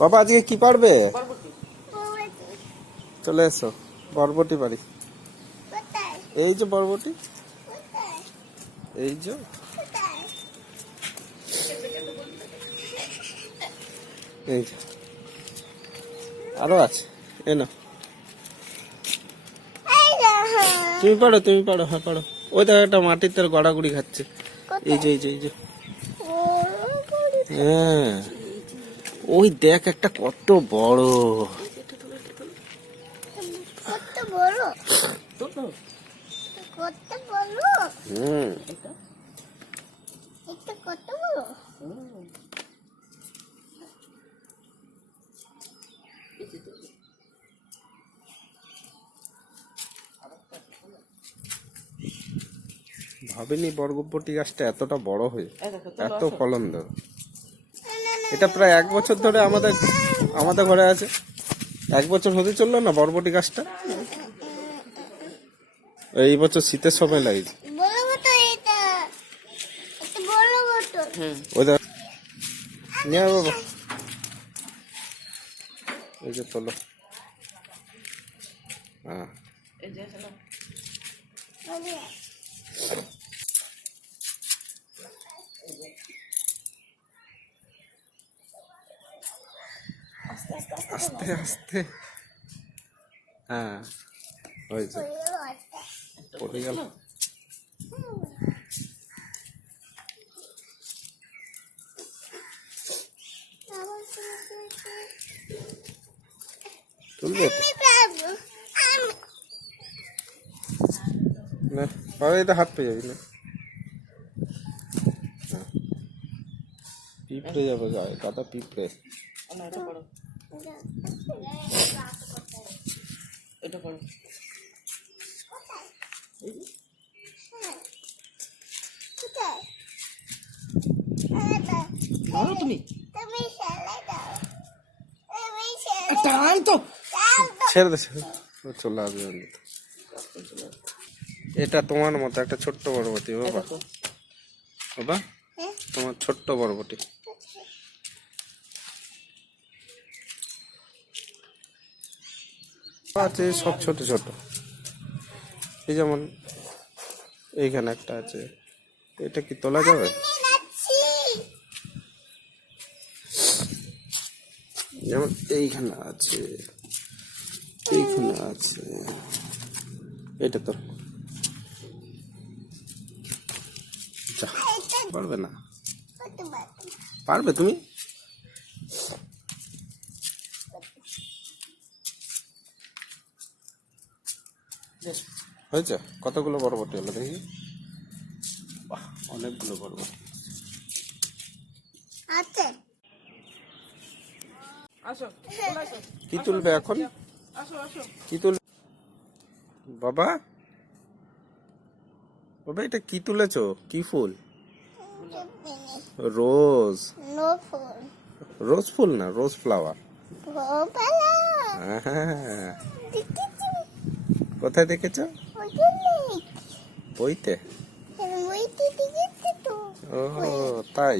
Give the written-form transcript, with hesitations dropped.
বাবা আজকে কি পারবে? চলে এসো, বরবটি পারি। এই যে বরবটি, এই যে এই যে আরো আছে, এ না তুমি পারো, তুমি পারো, হ্যাঁ পারো। ওই দেখো একটা মাটিতে গড়াগড়ি খাচ্ছে। এই যে এই যে এই যে, হ্যাঁ ওই দেখ একটা কত বড়, কত বড়, কত বড়, এটা কত বড়। ভাবিনি বরবটি গাছটা এতটা বড় হয়ে এত ফলন দেবে। এটা প্রায় 1 বছর ধরে আমাদের ঘরে আছে। 1 বছর হতে চললো না বরবটি গাছটা। এই বছর শীতের সময় লাগিয়েছে। ওই দেখ নিয়ে বাবা, এই যে তোলো। হ্যাঁ আস্তে আস্তে, হ্যাঁ হয়েছে, পড়ে গেল। তুলবে না, বাবা এটা হাত পেয়ে যাবি না, পিঁপড়ে যাবে গায়ে, দাদা পিঁপড়ে। এটা করো, তুমি ছেড়ে দে, চলে আসবে। এটা তোমার মতো একটা ছোট্ট বরবটি বাবা, বাবা তোমার ছোট্ট বরবটি। আছে সব ছোট ছোট, এই যেমন এইখানে একটা আছে। এটা কি তোলা যাবে? যেমন এইখানে আছে, এইখানে আছে, এটা তো পারবে না। পারবে তুমি? হয়েছে? কতগুলো বরবটি হলো দেখি? বাহ, অনেকগুলো বরবটি আছে। কি তুলবে এখন? কি তুলবে বাবা? বাবা এটা কি তুলেছো? কি ফুল? রোজ। রোজ ফুল না, রোজ ফ্লাওয়ার। হ্যাঁ, কোথায় দেখেছো? বইতে। ও তাই?